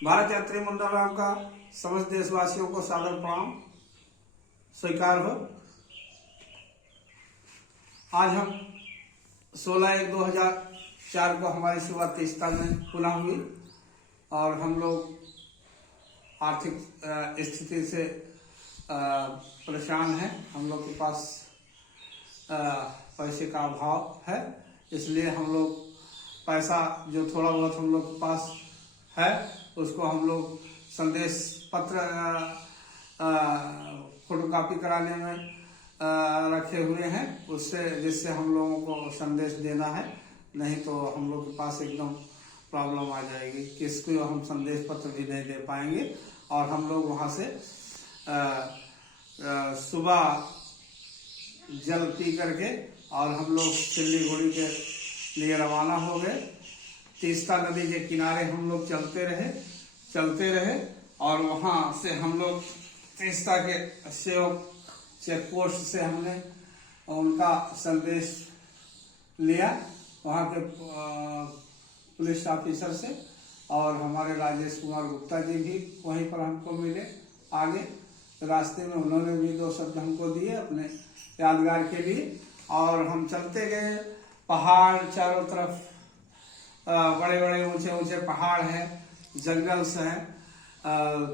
भारत यात्री मंडल राम का समस्त देशवासियों को सादर प्रणाम स्वीकार हो। आज हम 16/1/2004 को हमारी शुरुआत तीस्ता में पुनः हुई और हम लोग आर्थिक स्थिति से परेशान हैं। हम लोग के पास पैसे का अभाव है, इसलिए हम लोग पैसा जो थोड़ा बहुत हम लोग के पास है उसको हम लोग संदेश पत्र फोटोकॉपी कराने में रखे हुए हैं, उससे जिससे हम लोगों को संदेश देना है। नहीं तो हम लोग के पास एकदम प्रॉब्लम आ जाएगी, किसको हम संदेश पत्र भी नहीं दे पाएंगे। और हम लोग वहाँ से सुबह जल पी करके और हम लोग सिल्लीगुड़ी के लिए रवाना हो गए। तीस्ता नदी के किनारे हम लोग चलते रहे और वहाँ से हम लोग तीस्ता के सेवक चेक पोस्ट से हमने उनका संदेश लिया, वहाँ के पुलिस ऑफिसर से। और हमारे राजेश कुमार गुप्ता जी भी वहीं पर हमको मिले। आगे रास्ते में उन्होंने भी 2 शब्द हमको दिए अपने यादगार के लिए। और हम चलते गए, पहाड़ चारों तरफ, बड़े बड़े ऊंचे पहाड़ हैं, जंगल से हैं,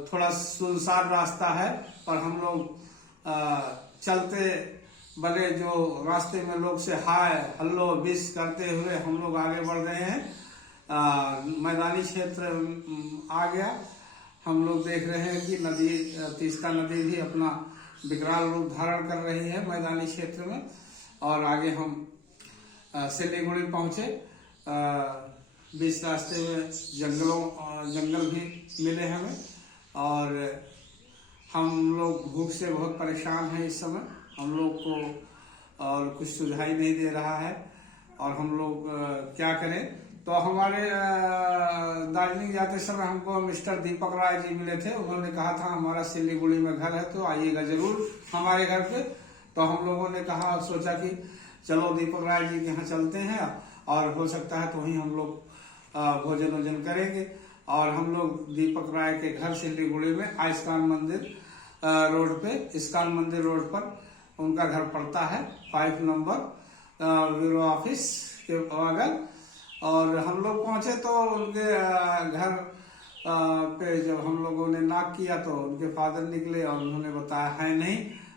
थोड़ा सुनसान रास्ता है। और हम लोग चलते बने, जो रास्ते में लोग से हाय हल्लो विश करते हुए हम लोग आगे बढ़ रहे हैं। मैदानी क्षेत्र आ गया। हम लोग देख रहे हैं कि नदी तीस्ता नदी भी अपना विकराल रूप धारण कर रही है मैदानी क्षेत्र में। और आगे हम सिल्लीगुड़ी पहुंचे। बीच रास्ते में जंगल भी मिले हमें और हम लोग भूख से बहुत परेशान हैं इस समय। हम लोग को और कुछ सुझाई नहीं दे रहा है और हम लोग क्या करें। तो हमारे दार्जिलिंग जाते समय हमको मिस्टर दीपक राय जी मिले थे। उन्होंने कहा था हमारा सिल्लीगुड़ी में घर है तो आइएगा जरूर हमारे घर पे। तो हम लोगों ने सोचा कि चलो दीपक राय जी के यहाँ चलते हैं और हो सकता है तो वहीं हम लोग भोजन करेंगे। और हम लोग दीपक राय के घर सिल्लीगुड़ी में इस्कॉन मंदिर रोड पे, इस्कॉन मंदिर रोड पर उनका घर पड़ता है, 5 नंबर ब्यूरो ऑफिस के बगल। और हम लोग पहुंचे तो उनके घर पे जब हम लोगों ने नॉक किया तो उनके फादर निकले और उन्होंने बताया है नहीं।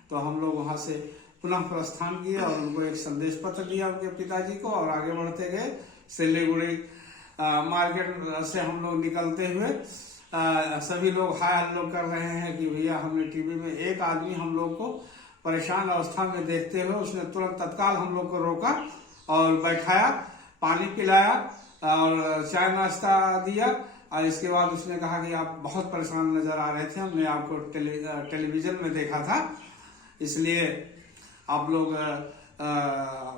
तो हम लोग वहां से पुनः प्रस्थान किए और उनको एक संदेश पत्र दिया उनके पिताजी को और आगे बढ़ते गए। सिल्लीगुड़ी मार्केट से हम लोग निकलते हुए सभी लोग हाय हल्लो कर रहे हैं कि भैया हमने टीवी में एक आदमी हम लोग को परेशान अवस्था में देखते हुए उसने तुरंत तत्काल हम लोग को रोका और बैठाया, पानी पिलाया और चाय नाश्ता दिया। और इसके बाद उसने कहा कि आप बहुत परेशान नजर आ रहे थे, हमने आपको टेलीविजन में देखा था, इसलिए आप लोग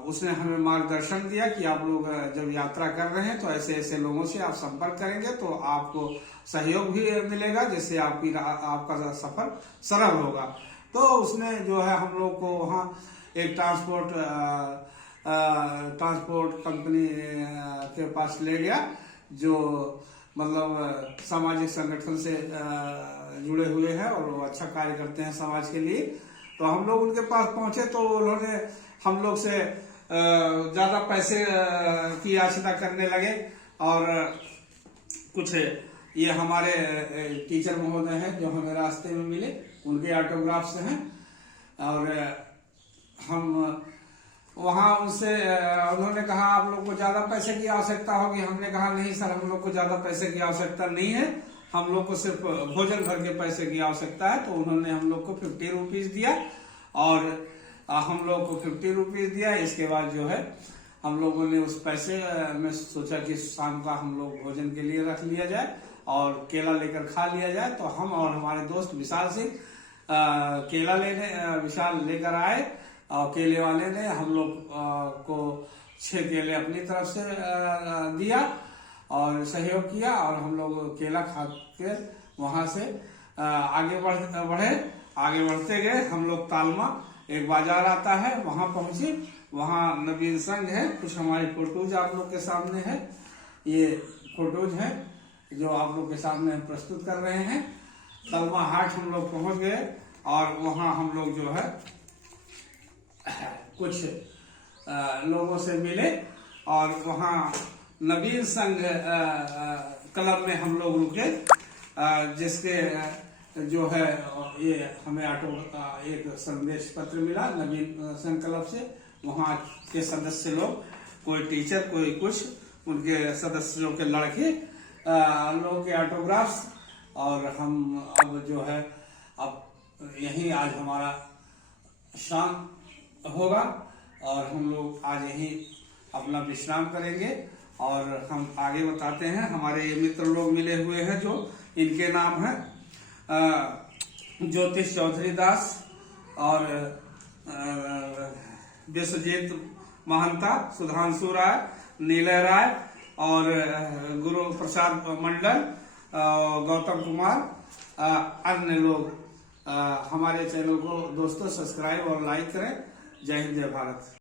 उसने हमें मार्गदर्शन दिया कि आप लोग जब यात्रा कर रहे हैं तो ऐसे ऐसे लोगों से आप संपर्क करेंगे तो आपको सहयोग भी मिलेगा, जिससे आपका सफर सरल होगा। तो उसने जो है हम लोग को वहाँ एक ट्रांसपोर्ट कंपनी के पास ले गया, जो मतलब सामाजिक संगठन से जुड़े हुए हैं और वो अच्छा कार्य करते हैं समाज के लिए। तो हम लोग उनके पास पहुंचे तो उन्होंने हम लोग से ज्यादा पैसे की याचना करने लगे। और कुछ ये हमारे टीचर महोदय हैं जो हमें रास्ते में मिले, उनके ऑटोग्राफ से हैं। और हम वहाँ उनसे उन्होंने कहा आप लोग को ज्यादा पैसे की आवश्यकता होगी। हमने कहा नहीं सर, हम लोग को ज्यादा पैसे की आवश्यकता नहीं है, हम लोग को सिर्फ भोजन भर के पैसे की आवश्यकता है। तो उन्होंने हम लोग को 50 रुपीज दिया और हम लोग को 50 रुपीज दिया। इसके बाद जो है हम लोगों ने उस पैसे में सोचा कि शाम का हम लोग भोजन के लिए रख लिया जाए और केला लेकर खा लिया जाए। तो हम और हमारे दोस्त विशाल सिंह विशाल लेकर आए और केले वाले ने हम लोग को 6 केले अपनी तरफ से दिया और सहयोग किया। और हम लोग केला खा के वहां से आगे बढ़ते गए। हम लोग तालमा एक बाजार आता है वहां पहुंचे। वहां नवीन संघ है, कुछ हमारी फोटोज आप लोग के सामने है, ये फोटोज है। जो आप लोग के सामने हम प्रस्तुत कर रहे हैं। तलवा हाट हम लोग पहुंच गए और वहां हम लोग जो है कुछ लोगों से मिले और वहां नवीन संघ क्लब में हम लोग रुके, जिसके जो है ये हमें एक संदेश पत्र मिला नवीन संघ क्लब से। वहाँ के सदस्य लोग, कोई टीचर कोई कुछ, उनके सदस्यों के लड़के लोग के ऑटोग्राफ्स, और हम अब जो है अब यहीं आज हमारा शाम होगा और हम लोग आज यहीं अपना विश्राम करेंगे। और हम आगे बताते हैं, हमारे मित्र लोग मिले हुए हैं जो इनके नाम है ज्योतिष चौधरी दास और विश्वजीत महंता, सुधांशु राय, नीलय राय और गुरु प्रसाद मंडल, गौतम कुमार, अन्य लोग। हमारे चैनल को दोस्तों सब्सक्राइब और लाइक करें। जय हिंद, जय भारत।